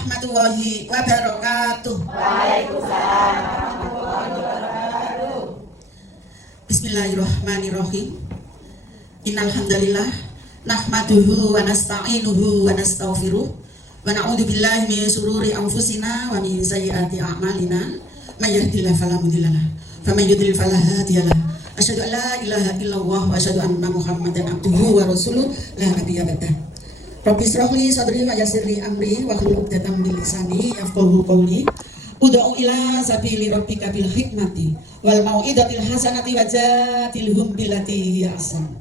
warahmatullahi wabarakatuh. Waalaikumsalam warahmatullahi wabarakatuh. Bismillahirrahmanirrahim. Innal hamdalillah nahmaduhu wa nasta'inuhu wa nastaghfiruh wa na'udzu billahi min shururi anfusina wa min sayyiati a'malina. May yahdihillahu fala mudhillalah wa may yudhlil fala hadiyalah. Asyhadu an la ilaha illallah wa asyhadu anna Muhammadan abduhu wa rasuluh la nabiyya ba'dah. Rabbi shrah li sadri wa yassir li amri wa hlul 'uqdatam min lisani yafqahu qawli. Ud'u ila sabili rabbika bil hikmati wal mau'izatil hasanati wajadilhum billati hiya ahsan.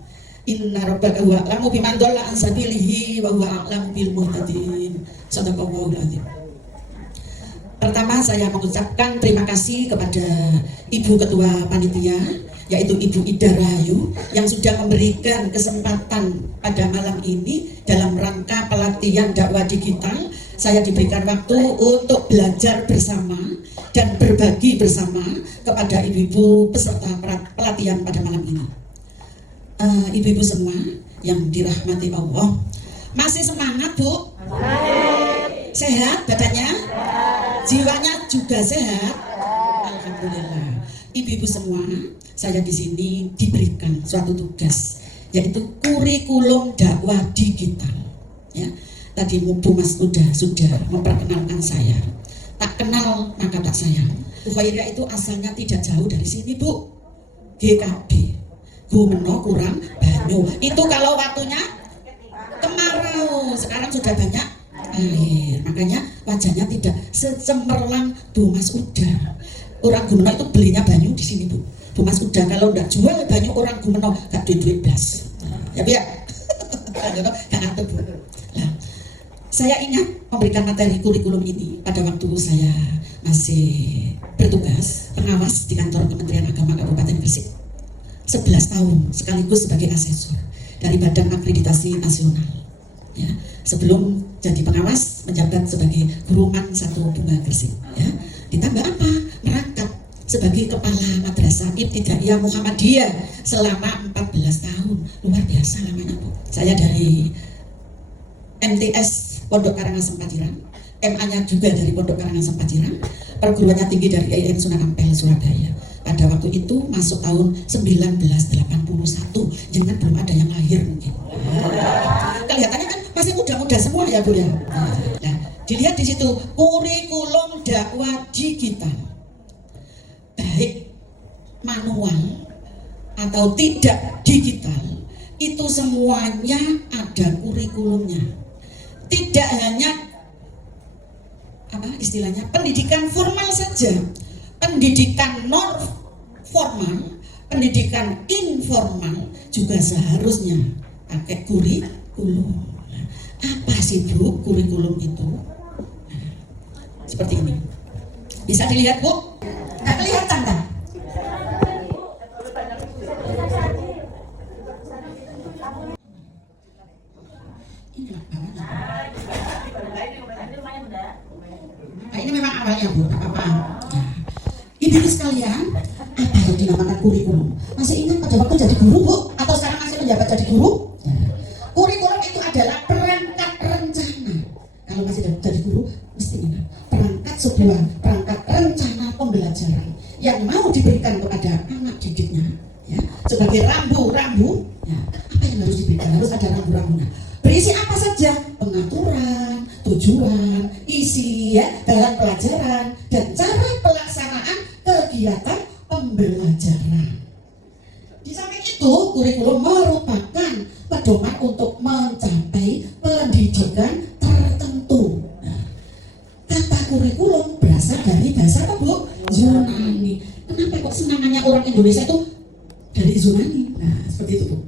Inna rabbaka huwa a'lamu biman dhalla an sabilihi wa huwa a'lamu bil muhtadin. Shadaqallahul azim. Pertama saya mengucapkan terima kasih kepada Ibu Ketua Panitia, yaitu Ibu Ida Rahayu, yang sudah memberikan kesempatan pada malam ini dalam rangka pelatihan dakwah digital. Saya diberikan waktu untuk belajar bersama dan berbagi bersama kepada ibu-ibu peserta pelatihan pada malam ini. Ibu-ibu semua yang dirahmati Allah, masih semangat Bu? Sehat badannya? Jiwanya juga sehat? Alhamdulillah. Ibu-ibu semua, saya di sini diberikan suatu tugas, yaitu kurikulum dakwah digital. Ya, tadi Bu Mas sudah memperkenalkan saya. Tak kenal maka tak sayang. Bu Khairiyah itu asalnya tidak jauh dari sini Bu. GKB, Gumeno Kurang Banyu. Itu kalau waktunya kemarau. Sekarang sudah banyak air, makanya wajahnya tidak secemerlang Bu Mas Uda. Orang Gumeno itu belinya banyu di sini Bu. Bu Mas Uda kalau nggak jual banyu orang Gumeno gak duit blas. Ya Bu ya. Gak ngatur Bu. Nah, saya ingat memberikan materi kurikulum ini pada waktu saya masih bertugas pengawas di kantor Kementerian Agama Kabupaten Gresik 11 tahun sekaligus sebagai asesor dari Badan Akreditasi Nasional. Ya, sebelum jadi pengawas menjabat sebagai guru MAN 1 Bunga Gresik. Ya, ditambah apa? Merangkap sebagai kepala Madrasah Ibtidaiyah Muhammadiyah selama 14 tahun. Luar biasa lamanya Bu. Saya dari MTS Pondok Karangasem Paciran, MA-nya juga dari Pondok Karangasem Paciran, perguruannya tinggi dari IAIN Sunan Ampel Surabaya. Pada waktu itu masuk tahun 1981, jangan belum ada yang lahir mungkin. Kelihatannya kan masih muda-muda semua ya Bu ya. Nah, dilihat di situ kurikulum dakwah digital, baik manual atau tidak digital, itu semuanya ada kurikulumnya. Tidak hanya apa istilahnya pendidikan formal saja, pendidikan non formal, pendidikan informal juga seharusnya pakai kurikulum. Nah, apa sih Bu kurikulum itu? Nah, seperti ini. Bisa dilihat Bu? Nggak kelihatan kan? Nah, ini memang awalnya Bu, tak apa-apa. Nah, ibu sekalian, apa yang dinamakan kurikulum? Masih ingat pada waktu jadi guru Bu? Atau sekarang masih menjabat jadi guru? Kurikulum itu adalah perangkat rencana. Kalau masih jadi guru, mesti ingat perangkat rencana pembelajaran yang mau diberikan kepada anak didiknya, ya, sebagai rambu-rambu. Ya, apa yang harus diberikan? Harus ada rambu-rambunya. Berisi apa saja? Pengaturan, tujuan, isi, ya, dalam pelajaran, dan cara pelaksanaan kegiatan pembelajaran. Di samping itu, kurikulum merupakan pedoman untuk mencapai pendidikan tertentu. Nah, kata kurikulum berasal dari bahasa apa Bu? Yunani. Kenapa kok senangannya orang Indonesia itu dari Yunani? Nah, seperti itu Bu.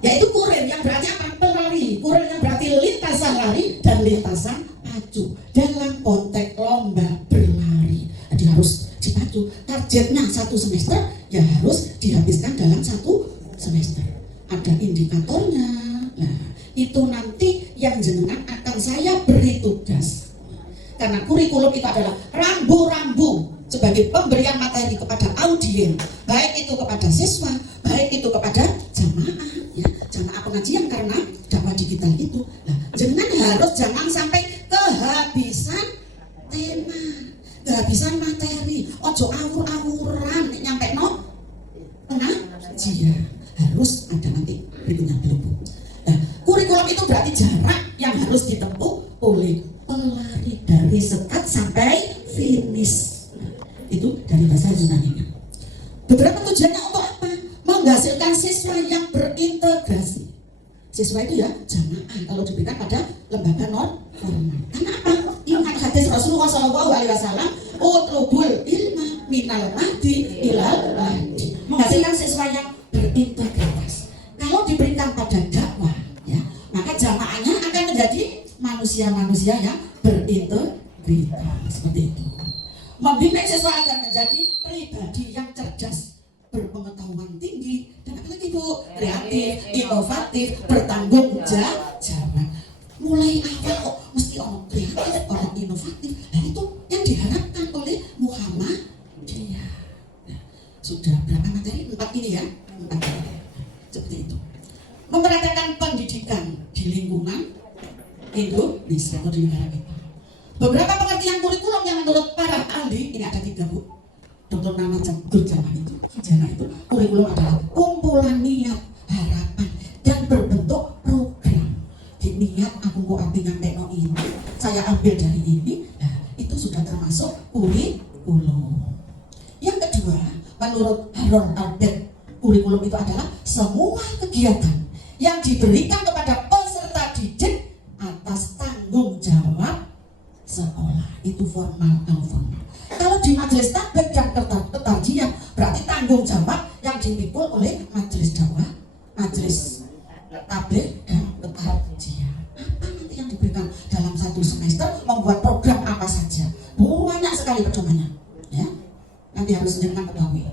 Yaitu kuren yang berarti apa? Pelari. Kuren yang berarti lintasan lari dan lintasan pacu dalam konteks lomba berlari. Jadi harus dipacu. Targetnya 1 semester ya harus dihabiskan dalam 1 semester. Ada indikatornya. Nah, itu nanti yang jenengan akan saya beri tugas. Karena kurikulum itu adalah rambu-rambu sebagai pemberian materi kepada audiens, baik itu kepada siswa, baik itu kepada jamaah, ya, jamaah pengajian karena dakwah digital itu. Nah, jangan sampai kehabisan bisa materi, ojo awur-awuran nyampe no pengajian. Harus ada nanti berikutnya belum Bu. Nah, kurikulum itu berarti jarak yang harus ditempuh oleh pelari dari start sampai finish. Itu dari bahasa Yunani. Beberapa tujuannya untuk apa? Menghasilkan siswa yang berintegrasi. Siswa itu ya jamaah kalau diberikan pada lembaga non formal. Karena apa? Ingat hadis Rasulullah SAW, utlubul ilma minal mahdi ilal lahdi. Menghasilkan siswa yang berintegritas. Kalau diberikan pada dakwah, ya, maka jamaahnya akan menjadi manusia-manusia yang berintegritas. Seperti itu. Membimbing siswa agar menjadi pribadi yang cerdas, berpengetahuan tinggi, dan apalagi Bu, kreatif, inovatif, bertanggung jawab. Mulai awal kok mesti orang kreatif, orang inovatif. Dan itu yang diharapkan oleh Muhammadiyah. Nah, sudah berapa materi? 4 ini ya, 4 ini. Seperti itu. Memperhatikan pendidikan di lingkungan Indonesia atau di negara kita. Beberapa pengertian kurikulum yang menurut para ahli ini ada 3 Bu. Dr. Nama Gurjana itu kurikulum adalah kumpulan niat, harapan, dan berbentuk program. Di niat aku kok artinya tekno ini, saya ambil dari ini, nah, itu sudah termasuk kurikulum. Yang kedua, menurut Harold Albert, kurikulum itu adalah semua kegiatan yang diberikan kepada peserta didik atas tanggung jawab sekolah. Itu formal atau formal. Kalau di majelis tabligh dan ketarjian berarti tanggung jawab yang dipikul oleh majelis dakwah, majelis tabligh dan ketarjian. Apa nanti yang diberikan dalam 1 semester, membuat program apa saja? Banyak sekali pedomannya, ya. Nanti harus jenengan ketahui.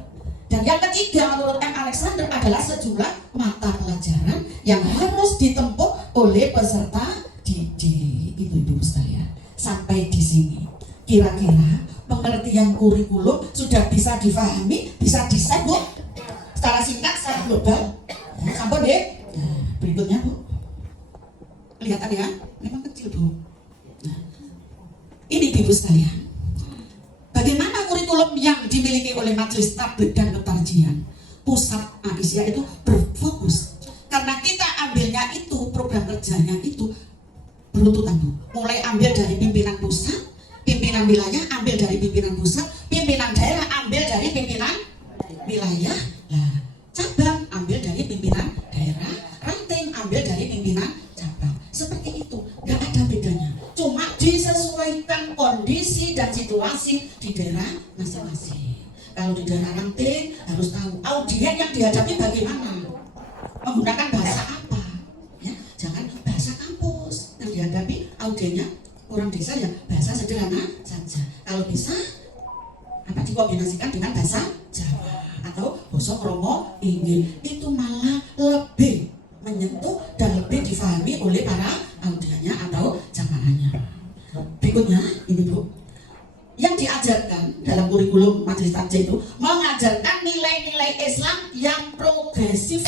Dan yang ketiga menurut M. Alexander adalah sejumlah mata pelajaran yang harus ditempuh oleh peserta didik. Itu Ibu sekalian. Sampai di sini kira-kira pengertian kurikulum sudah bisa difahami, bisa disebut secara singkat, secara global. Ya, sampai deh. Nah, berikutnya Bu, kelihatan ya, memang kecil Bu. Nah, ini Ibu sekalian, bagaimana kurikulum yang dimiliki oleh majelis tabligh dan ketarjian pusat Aisyah itu berfokus, karena kita ambilnya itu program kerjanya itu berurutan Bu. Mulai ambil dari pimpinan pusat, pimpinan wilayah ambil dari pimpinan pusat, pimpinan daerah ambil dari pimpinan wilayah, nah, cabang ambil dari pimpinan daerah, ranting ambil dari pimpinan cabang. Seperti itu, nggak ada bedanya. Cuma disesuaikan kondisi dan situasi di daerah masing-masing. Kalau di daerah ranting harus tahu audien yang dihadapi bagaimana, menggunakan bahasa apa, ya, jangan bahasa kampus yang dihadapi audiennya orang desa ya bahasa sederhana saja. Kalau bisa apa dikombinasikan dengan bahasa Jawa atau basa kromo inggil, itu malah lebih menyentuh dan lebih difahami oleh para audiennya atau jamaahnya. Berikutnya ini Bu, yang diajarkan dalam kurikulum majelis tabligh itu mengajarkan nilai-nilai Islam yang progresif.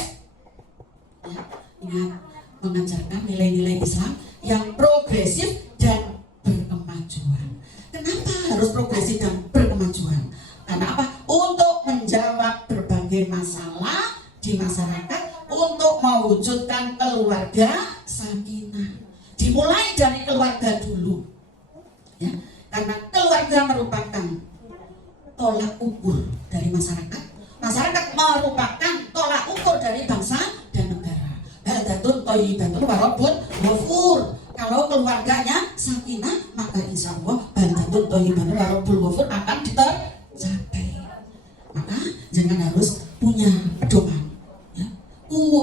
Ya, ingat, mengajarkan nilai-nilai Islam yang progresif dan berkemajuan. Kenapa harus progresif dan berkemajuan? Karena apa? Untuk menjawab berbagai masalah di masyarakat, untuk mewujudkan keluarga sakinah. Dimulai dari keluarga dulu, ya, karena keluarga merupakan tolak ukur dari masyarakat. Masyarakat merupakan tolak ukur dari bangsa dan negara. Baldatun thayyibatun wa rabbun ghafur. Kalau keluarganya sakinah, maka insya Allah baldatun thayyibatun wa rabbul ghafur akan tercapai. Maka jangan harus punya pedoman, ya.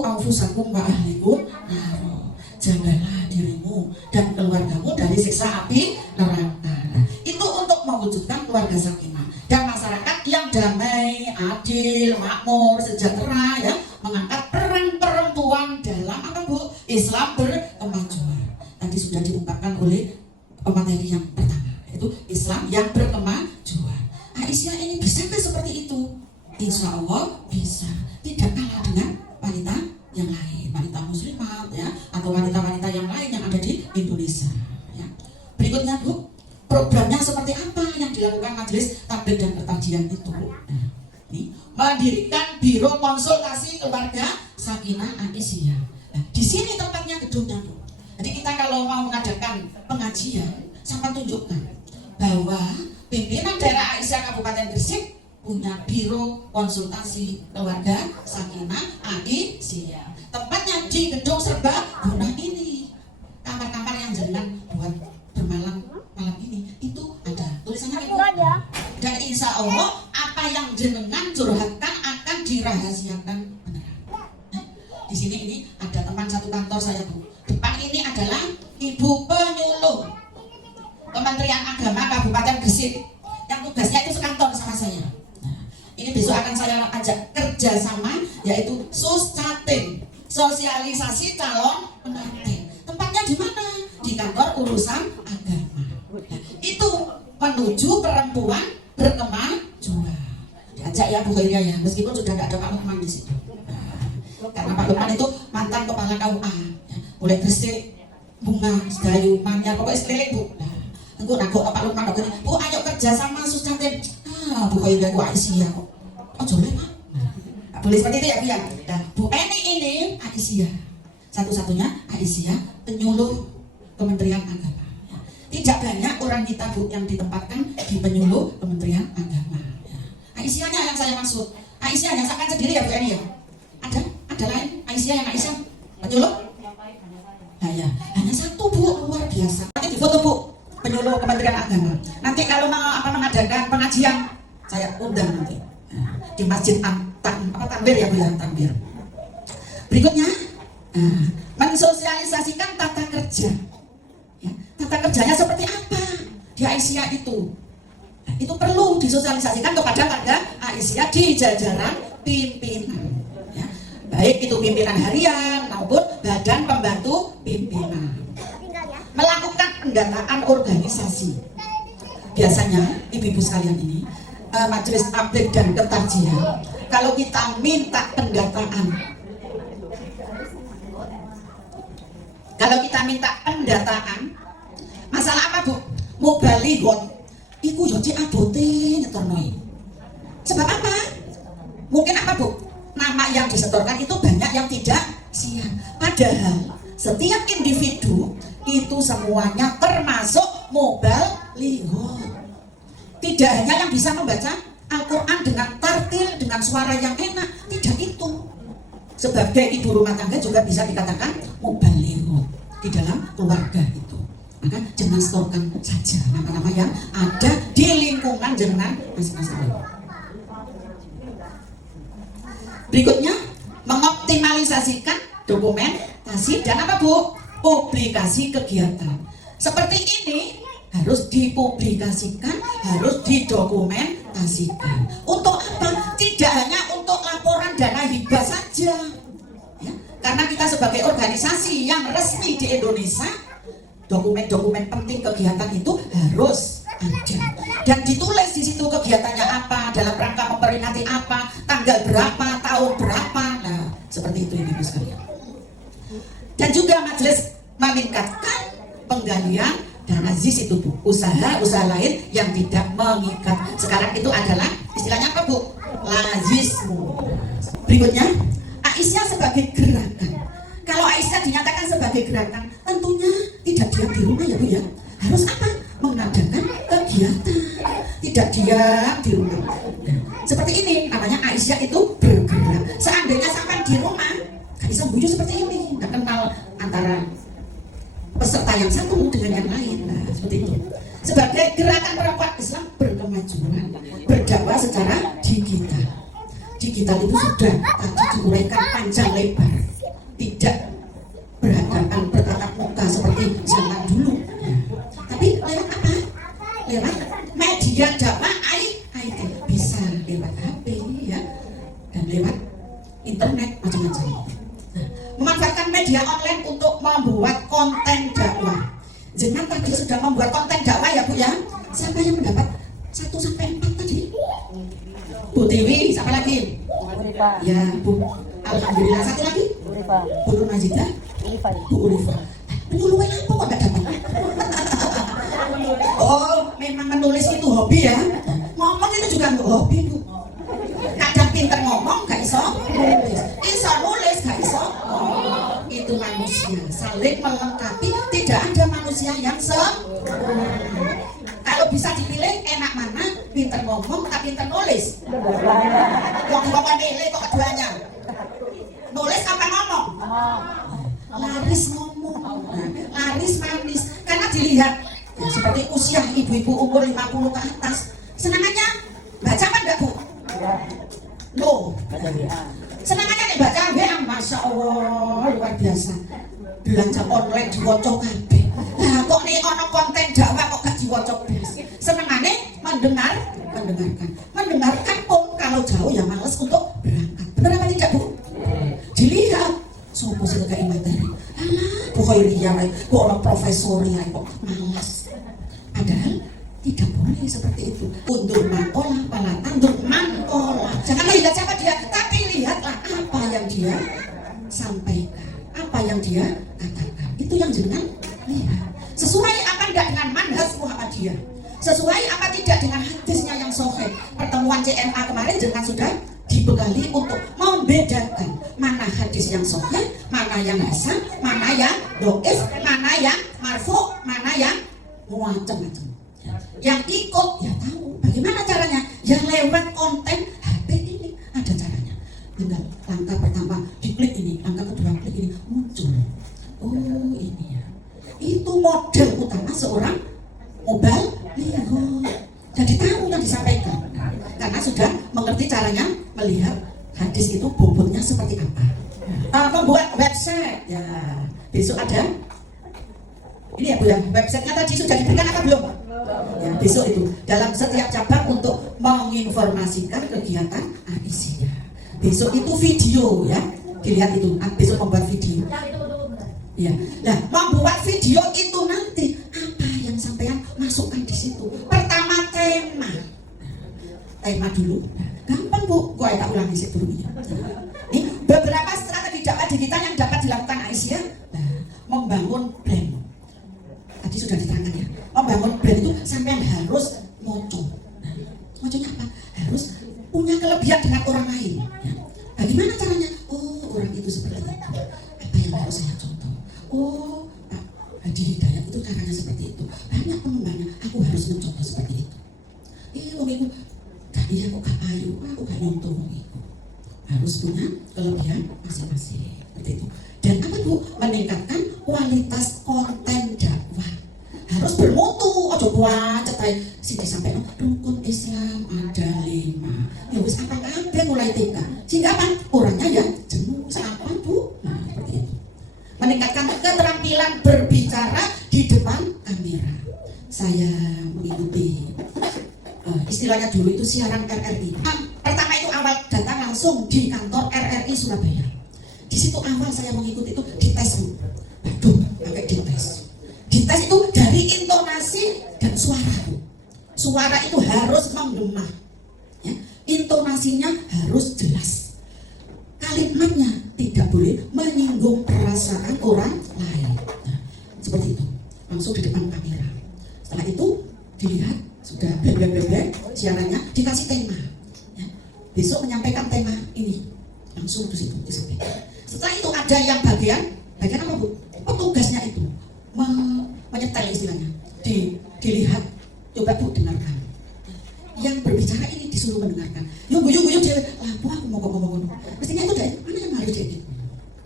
Anfusakum wa ahlikum naro. Jagalah dirimu dan keluargamu dari siksa api neraka. Itu untuk mewujudkan keluarga sakinah dan masyarakat yang damai, adil, makmur, sejahtera, ya, mengangkat peran perempuan dalam apa Bu? Islam berkemajuan. Tadi sudah diungkapkan oleh pemateri yang pertama, yaitu Islam yang berkemajuan. Aisyah ini bisakah seperti itu? Insya Allah bisa. Tidak kalah dengan wanita yang lain, wanita muslimat, ya, atau wanita-wanita yang lain yang ada di Indonesia, ya. Berikutnya Bu, programnya seperti apa yang dilakukan majelis tabligh dan ketajian itu. Nah, ini mendirikan biro konsultasi keluarga Sakinah Aisyah. Nah, di sini tempatnya gedungnya, Bu. Jadi kita kalau mau mengadakan pengajian, sampai tunjukkan bahwa pimpinan daerah Aisyah Kabupaten Gresik punya biro konsultasi keluarga Sakinah Aisyah. Tempatnya di gedung serbaguna ini. Kamar-kamar yang jenengan buat bermalam malam ini itu ada tulisannya itu. Dan insya Allah apa yang jenengan curhatkan akan dirahasiakan beneran. Nah, di sini ini ada teman satu kantor saya, Bu. Depan ini adalah Ibu Penyuluh Kementerian Agama Kabupaten Gresik yang tugasnya itu sekantor sama saya. Nah, ini besok akan saya ajak kerjasama, yaitu suscating, sosialisasi calon pengantin. Tempatnya di mana? Di kantor urusan agama. Nah, itu menuju perempuan berkemajuan. Diajak ya Bu Khairia ya, meskipun sudah tidak ada Pak Lukman di situ. Nah, karena Pak Lukman itu mantan kepala KUA, ya, mulai Gresik, Bunga, Sedayu, Manyar, pokoknya sekeliling, Bu. Nah, engko nagok Pak Lukman kok Bu ayo kerja sama suscating. Bu Khairia ku Aisyah kok. Oh jole Pak. Nah, boleh seperti itu ya Bu ya. Nah, Bu Eni ini Aisyah. Satu-satunya Aisyah penyuluh Kementerian Agama. Ya. Tidak banyak orang kita Bu yang ditempatkan di penyuluh Kementerian Agama. Ya. Aisyahnya yang saya maksud. Aisyah yang sampai sendiri ya Bu Eni ya. Ada lain Aisyah yang Aisyah penyuluh. Nah ya, hanya satu Bu, luar biasa. Nanti difoto Bu penyuluh Kementerian Agama. Nanti kalau mau mengadakan pengajian saya undang nanti di Masjid Tambir ya Bu ya, Tambir. Berikutnya mensosialisasikan tata kerja. Ya, tata kerjanya seperti apa di Aisyah itu? Nah, itu perlu disosialisasikan kepada warga Aisyah di jajaran pimpinan. Ya, baik itu pimpinan harian maupun badan pembantu pimpinan. Melakukan pendataan organisasi. Biasanya ibu-ibu sekalian ini majelis tabligh dan ketajian, kalau kita minta pendataan, masalah apa Bu? Mubalighot iku yo cek abote nyetornoi. Sebab apa? Mungkin apa Bu? Nama yang disetorkan itu banyak yang tidak siap. Padahal setiap individu itu semuanya termasuk mubalighot. Tidak hanya yang bisa membaca Al-Quran dengan tartil, dengan suara yang enak, tidak itu. Sebagai ibu rumah tangga juga bisa dikatakan mubalighot di dalam keluarga itu. Maka jangan setorkan saja nama-nama yang ada di lingkungan jenengan masing-masing. Berikutnya, mengoptimalisasikan dokumentasi dan apa Bu? Publikasi kegiatan. Seperti ini harus dipublikasikan, harus didokumentasikan. Untuk apa? Tidak hanya untuk laporan dana hibah saja. Ya, karena kita sebagai organisasi yang resmi di Indonesia, dokumen-dokumen penting kegiatan itu harus ada dan ditulis di situ kegiatannya apa, dalam rangka memperingati apa, tanggal berapa, tahun berapa. Nah, seperti itu Ibu sekalian. Dan juga majelis meningkatkan penggalian dana ZIS itu Bu, usaha lain yang tidak mengikat. Sekarang itu adalah istilahnya apa Bu? Lazismu. Berikutnya, Aisyah sebagai gerakan. Kalau Aisyah dinyatakan sebagai gerakan, tentunya tidak diam di rumah ya Bu ya. Harus apa? Mengadakan kegiatan. Tidak diam di rumah. Nah, seperti ini namanya Aisyah itu bergerak. Seandainya sampai di rumah, gak bisa bujuk seperti ini. Gak kenal antara peserta yang satu dengan yang lain. Nah, seperti itu. Sebagai gerakan perempuan Islam berkemajuan, berdakwah secara digital. Digital itu sudah tadi diuraikan panjang lebar. Tidak berhadapan bertatap muka seperti zaman dulu. Ya. Tapi lewat apa? Lewat media dakwah IT. Bisa lewat HP ya, dan lewat internet macam-macam. Nah, memanfaatkan media online untuk membuat konten dakwah. Jangan tadi sudah membuat konten dakwah ya Bu ya. Siapa yang mendapat 1-4 tadi? Bu Tiwi, siapa lagi? Ya Bu. Alhamdulillah, satu lagi? Bu Majidah? Bu Ulifah. Penyuluhan apa kok gak dapat? Oh, memang menulis itu hobi ya, ngomong itu juga nggak hobi Bu. Kadang pinter ngomong gak iso nulis, gak iso itu manusia saling melengkapi, tidak ada manusia yang sempurna. Kalau bisa dipilih enak mana, pinter ngomong tapi pinter nulis? Yang ngomong milih kok keduanya, nulis apa ngomong? Laris ngomong, laris manis, karena dilihat ya, seperti usia ibu-ibu umur 50 ke atas, senangannya baca apa enggak Bu? No, senangannya nih baca WA, Masya Allah luar biasa. Belanja online diwaca kabeh. Lah kok nih ono konten dakwah kok gak diwaca blas. Senengane mendengarkan pun kalau jauh ya males untuk berangkat. Benar apa tidak Bu? Dilihat sopo sing kaya materi. Alah, Bu Khairiyah kok orang profesor ya kok malas. Padahal tidak boleh seperti itu. Undur mantola, pala tandur mantola. Jangan lihat siapa dia, tapi lihatlah apa yang dia sampaikan, apa yang dia katakan. Itu yang jenengan lihat. Sesuai apa tidak dengan manhaj Muhammadiyah? Sesuai apa tidak dengan hadisnya yang sahih? Pertemuan CMA kemarin jenengan sudah dibekali untuk membedakan mana hadis yang sahih, mana yang hasan, mana yang dhaif, mana yang marfu, mana yang macam-macam. Yang ikut ya tahu bagaimana caranya. Yang lewat konten HP ini ada caranya. Tinggal langkah pertama diklik ini, langkah kedua klik ini, muncul. Oh ini ya. Itu model utama seorang mobile liho. Jadi tahu yang disampaikan. Karena sudah mengerti caranya melihat hadis itu bobotnya seperti apa. Membuat website ya besok ada. Ini ya Bu ya, websitenya tadi sudah diberikan apa belum? Ya, besok itu dalam setiap cabang untuk menginformasikan kegiatan isinya. Besok itu video ya, dilihat itu. Besok membuat video. Ya, nah membuat video itu nanti apa yang sampean masukkan di situ. Pertama tema dulu. Gampang Bu, gue tak ulangi sih dulu ya. Ini beberapa strategi dakwah digital yang dapat dilakukan Aisyah. Nah, membangun brand. Tadi sudah diterangkan ya, membangun brand itu sampai harus moco. Nah, moconya apa? Harus punya kelebihan dengan orang lain ya. Bagaimana caranya? Oh orang itu seperti itu, apa yang harus saya contoh? Oh Pak Hadi Hidayat itu caranya seperti itu, banyak pengembangnya, aku harus mencontoh seperti itu. Wong itu gak iya kok gak ayu, aku gak nyontoh wong itu. Harus punya kelebihan masing-masing seperti itu. Dan apa Bu? Meningkatkan kualitas konten dakwah. Harus bermutu, ojo kuat cetai sing disampaikan rukun Islam ada 5. Ya wis apa kabeh mulai TK. Sehingga apa? Orangnya ya jenuh apa Bu? Nah, seperti itu. Meningkatkan keterampilan berbicara di depan kamera. Saya mengikuti istilahnya dulu itu siaran RRI. Pertama itu awal datang langsung di kantor RRI Surabaya. Di situ awal saya mengikuti itu dites Bu. Waduh, pakai dites. Dites itu dari intonasi dan suara Bu. Suara itu harus menggema ya. Intonasinya harus jelas. Kalimatnya tidak boleh menyinggung perasaan orang lain. Nah, seperti itu. Langsung di depan kamera. Setelah itu dilihat sudah bla siarannya dikasih tema ya. Besok menyampaikan tema ini langsung di situ disampaikan. Setelah itu ada yang bagian apa Bu? Petugasnya itu menyetel istilahnya. Dilihat, coba Bu dengarkan. Yang berbicara ini disuruh mendengarkan. Yuk dia, lampu aku mau ngomong. Mestinya itu dari mana yang harus jadi?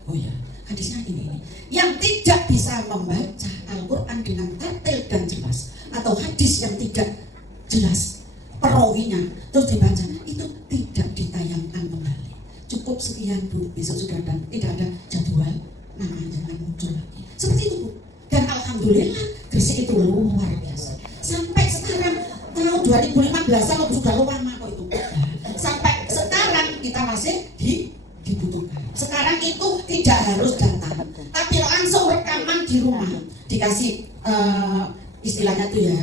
Oh ya, hadisnya ini. Yang tidak bisa membaca Al-Quran dengan detail dan jelas, atau hadis yang tidak jelas perawinya terus dibaca, itu tidak ditayangkan kembali. Cukup sekian Bu, besok sudah ada, tidak ada jadwal, nama jangan muncul lagi. Seperti itu Bu. Dan alhamdulillah Gresik itu luar biasa. Sampai sekarang tahun 2015 kalau sudah lama kok itu. Sampai sekarang kita masih dibutuhkan. Sekarang itu tidak harus datang, tapi langsung rekaman di rumah. Dikasih istilahnya tuh ya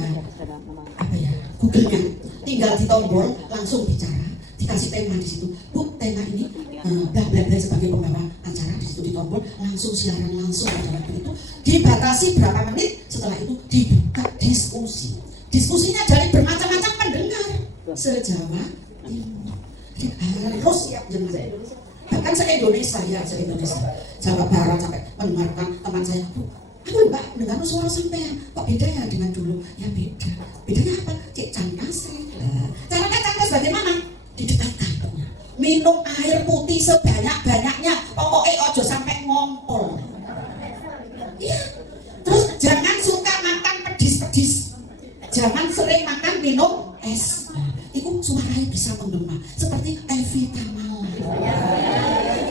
apa ya, Google-nya, tinggal ditombol langsung bicara, dikasih tema di situ. Bu, tema ini bla bla bla sebagai pembawa acara, di situ ditombol langsung siaran langsung pada waktu itu. Dibatasi berapa menit, setelah itu dibuka diskusi. Diskusinya se-Jawa Timur. Jadi harus siap jenengan. Bahkan se-Indonesia ya, se-Indonesia. Jawa Barat sampai mendengarkan teman saya, Bu, aku Mbak dengar suara sampean, kok beda ya dengan dulu? Ya beda. Bedanya apa? Cek cantas. Caranya cantas bagaimana? Didekatkan. Minum air putih sebanyak-banyaknya. Pokoknya ojo sampai ngompol. Iya. Terus jangan suka makan pedis-pedis. Jangan sering makan minum es. Itu suaranya bisa menggema. Seperti Evita Mala.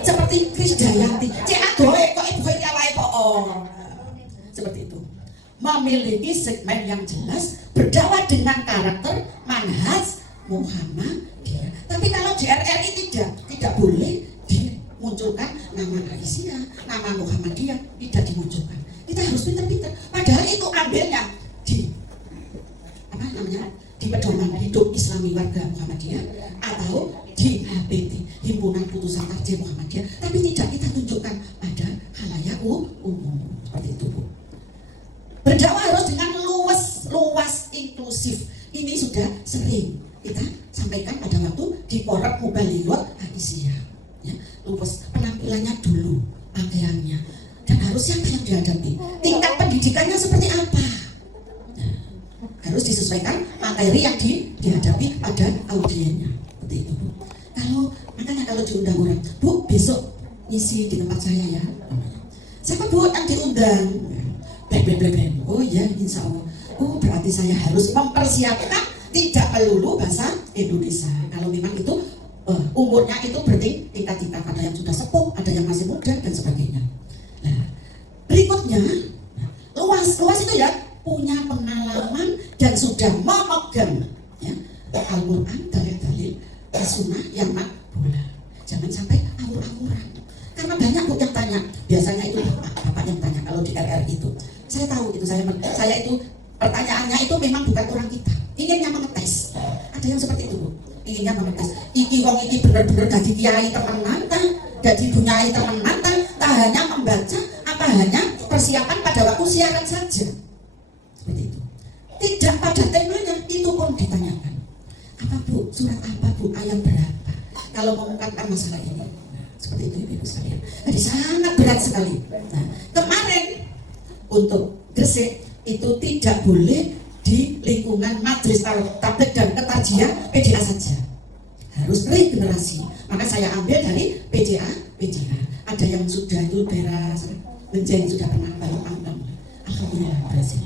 Seperti Krisdayanti. Cek adoe kok ibu iki awake poong. Seperti itu. Memiliki segmen yang jelas, berdakwah dengan karakter, manhaj Muhammadiyah. Tapi kalau di RRI tidak boleh dimunculkan nama Aisyah, nama Muhammadiyah, tidak dimunculkan. Kita harus pintar-pintar. Padahal itu ambilnya di di pedoman hidup Islami warga Muhammadiyah atau di HPT, Himpunan Putusan Tarjih Muhammadiyah. Tapi tidak kita tunjukkan pada khalayak umum. Seperti itu, Bu. Berdakwah harus dengan luas inklusif. Ini sudah sering kita sampaikan pada waktu di Korab Mubalighah Aisyah. Ya, luas penampilannya dulu, pakaiannya, dan harus siapa yang dihadapi, tingkat pendidikannya seperti apa. Nah, harus disesuaikan materi yang dihadapi pada audiennya. Seperti itu, Bu. Makanya kalau diundang orang, Bu, besok ngisi di tempat saya ya. Siapa Bu yang diundang? Blen. Oh ya, insya Allah. Oh, berarti saya harus mempersiapkan tidak melulu bahasa Indonesia. Kalau memang itu umurnya itu bertingkat-tingkat, ada yang sudah sepuh, ada yang masih muda dan sebagainya. Nah, berikutnya luas itu ya punya pengalaman dan sudah memegang ya, Al-Quran, dalil-dalil sunnah yang makbulah. Jangan sampai awur-awuran. Karena banyak Bu yang tanya, biasanya itu bapak yang tanya kalau di RR itu. Saya tahu itu, saya itu pertanyaannya itu memang bukan orang kita, inginnya mengetes. Ada yang seperti itu, Bu, inginnya mengetes. Iki wong iki bener-bener dadi kiai temenan ta, dadi bunyai temenan ta, tak hanya membaca, apa hanya persiapan pada waktu siaran saja. Seperti itu. Tidak pada temanya, itu pun ditanyakan. Apa Bu, surat apa Bu, ayat berapa? Kalau mengungkapkan masalah ini. Nah, seperti itu Ibu sekalian. Jadi sangat berat sekali. Nah, kemarin untuk Gresik itu tidak boleh di lingkungan majelis tabligh dan ketarjian PDA saja, harus regenerasi. Maka saya ambil dari PDA. Ada yang sudah itu daerah Benjeng sudah pernah baru angkam. Alhamdulillah berhasil.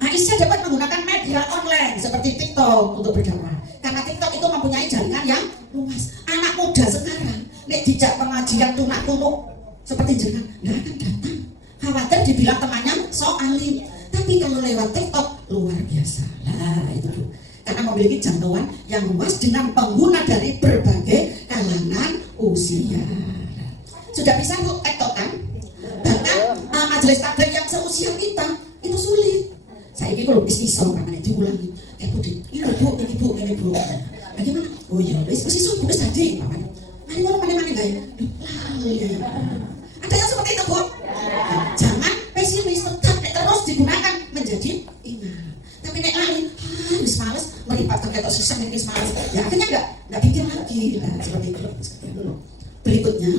Aisyah dapat menggunakan media online seperti TikTok untuk berdakwah. Karena TikTok itu mempunyai jaringan yang luas. Anak muda sekarang nek dijak pengajian tunak-tunuk seperti jenengan nggak akan datang. Khawatir dibilang temannya sok alim. Tapi kalau lewat TikTok luar biasa. Nah itu Bu. Karena memiliki jangkauan yang luas dengan pengguna dari berbagai kalangan usia. Sudah bisa Bu TikTok kan? Bahkan majelis tabligh yang seusia kita itu sulit. Saya ini kalau iso karena diulangi. Bu, ini Bu. Bagaimana? Oh iya, iso Bu tadi. Mari ngomong mana-mana gaya. Ada yang seperti itu Bu. Jangan pesimis, tetap terus digunakan menjadi imam. Tapi nek lain, wis males meripat ketok sisa wis males. Ya akhirnya enggak bikin lagi. Nah, seperti itu. Berikutnya